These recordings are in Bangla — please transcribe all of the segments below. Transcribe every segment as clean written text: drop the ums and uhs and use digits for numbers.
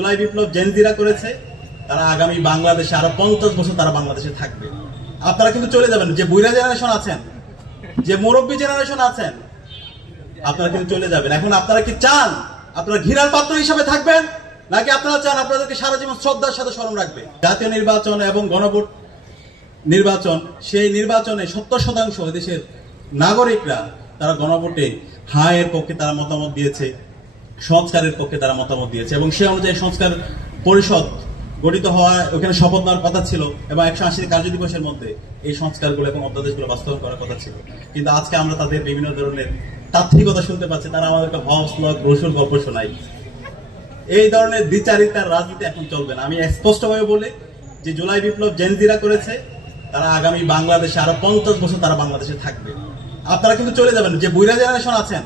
জুলাই বিপ্লব জেনজিরা করেছে, তারা আগামী বাংলাদেশে আরো 50 বছর তারা বাংলাদেশে থাকবে। আপনারা কিন্তু চলে যাবেন, যে বুইরা জেনারেশন আছেন, যে মুরব্বী জেনারেশন আছেন, আপনারা কিন্তু চলে যাবেন। এখন আপনারা কি চান আপনারা ঘৃণার পাত্র হিসেবে থাকবেন, নাকি আপনারা চান আপনাদেরকে সারা জীবন শ্রদ্ধার সাথে স্মরণ রাখবে? জাতীয় নির্বাচন এবং গণভোট নির্বাচন, সেই নির্বাচনে 70% দেশের নাগরিকরা তারা গণভোটে হ্যাঁ এর পক্ষে তারা মতামত দিয়েছে, সংস্কারের পক্ষে তারা মতামত দিয়েছে, এবং সে অনুযায়ী সংস্কার পরিষদ গঠিত হওয়া, ওখানে শপথ নেওয়ার কথা ছিল, এবং 180 কার্য দিবসের মধ্যে এই সংস্কারগুলো এবং অধ্যাদেশগুলো বাস্তবায়ন করার কথা ছিল। কিন্তু আজকে আমরা তাদের বিভিন্ন ধরনের তাত্ত্বিকতা শুনতে পাচ্ছি, তারা আমাদেরকে হস লক রসুর গল্প শোনায়। এই ধরনের দ্বিচারিতার রাজনীতি এখন চলবে না। আমি স্পষ্টভাবে বলি যে জুলাই বিপ্লব জেনজিরা করেছে, তারা আগামী বাংলাদেশে আরো 50 বছর তারা বাংলাদেশে থাকবে। আপনারা কিন্তু চলে যাবেন, যে বুইরা জেনারেশন আছেন,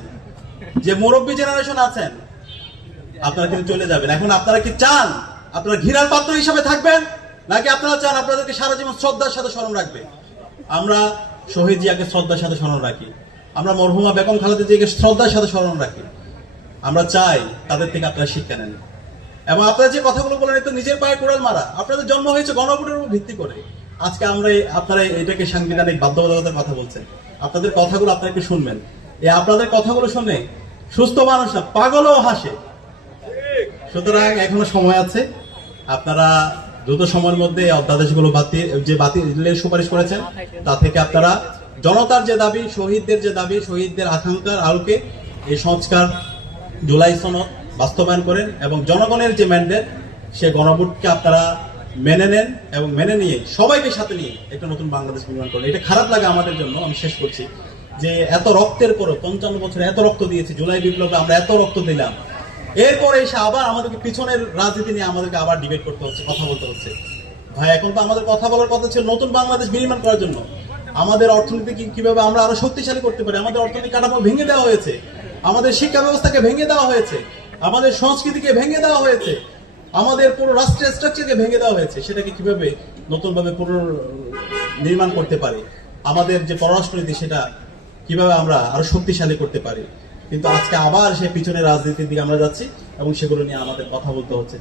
যে মুরব্বী জেনারেশন আছেন, আপনারা কিন্তু চলে যাবেন। এখন আপনারা কি চান আপনারা ঘৃণার পাত্র হিসেবে থাকবেন, নাকি আপনারা চান আপনাদেরকে সারা জীবন শ্রদ্ধার সাথে স্মরণ রাখবে? আমরা শহীদ জিয়াকে শ্রদ্ধার সাথে স্মরণ রাখি, আমরা মরহুমা বেগম খালেদা জিয়াকে শ্রদ্ধার সাথে স্মরণ রাখি। আমরা চাই তাদের থেকে আপনারা শিক্ষা নেন, এবং আপনারা যে কথাগুলো বলেন তো নিজের পায়ে কোড়াল মারা। আপনাদের জন্ম হয়েছে গণভোটের উপর ভিত্তি করে। আজকে আপনারা এটাকে সাংবিধানিক বাধ্যবাধকতার কথা বলছেন। আপনাদের কথাগুলো আপনারা একটু শুনবেন। এই আপনাদের কথাগুলো শুনে সুস্থ মানুষরা পাগলও হাসে। সুতরাং এখনো সময় আছে, আপনারা দ্রুত সময়ের মধ্যে অধ্যাদেশগুলো বাতিলের সুপারিশ করেছেন, তা থেকে আপনারা জনতার যে দাবি, শহীদদের যে দাবি, শহীদদের আকাঙ্ক্ষার আলোকে এই সংস্কার জুলাই সনদ বাস্তবায়ন করেন, এবং জনগণের যে ম্যান্ডেট সে গণভোটকে আপনারা মেনে নেন, এবং মেনে নিয়ে সবাইকে সাথে নিয়ে একটা নতুন বাংলাদেশ নির্মাণ করেন। এটা খারাপ লাগে আমাদের জন্য। আমি শেষ করছি যে এত রক্তের পরও 55 বছরে এত রক্ত দিয়েছি, জুলাই বিপ্লবে আমরা এত রক্ত দিলাম, এরপরে এসে আবার আমাদেরকে পিছনের রাজনীতি নিয়ে আমাদেরকে আবার ডিবেট করতে হচ্ছে, কথা বলতে হচ্ছে। ভাই, এখন তো আমাদের কথা বলার কথা ছিল নতুন বাংলাদেশ নির্মাণ করার জন্য। আমাদের অর্থনীতি কিভাবে আমরা আরো শক্তিশালী করতে পারি। আমাদের অর্থনৈতিক কাঠামো ভেঙে দেওয়া হয়েছে, আমাদের শিক্ষা ব্যবস্থাকে ভেঙে দেওয়া হয়েছে, আমাদের সংস্কৃতিকে ভেঙে দেওয়া হয়েছে, আমাদের পুরো রাষ্ট্রের স্ট্রাকচারকে ভেঙে দেওয়া হয়েছে। সেটাকে কিভাবে নতুন ভাবে নির্মাণ করতে পারি, আমাদের যে পররাষ্ট্রনীতি সেটা কিভাবে আমরা আরো শক্তিশালী করতে পারি। কিন্তু আজকে আবার সেই পিছনের রাজনীতির দিকে আমরা যাচ্ছি, এবং সেগুলো নিয়ে আমাদের কথা বলতে হচ্ছে।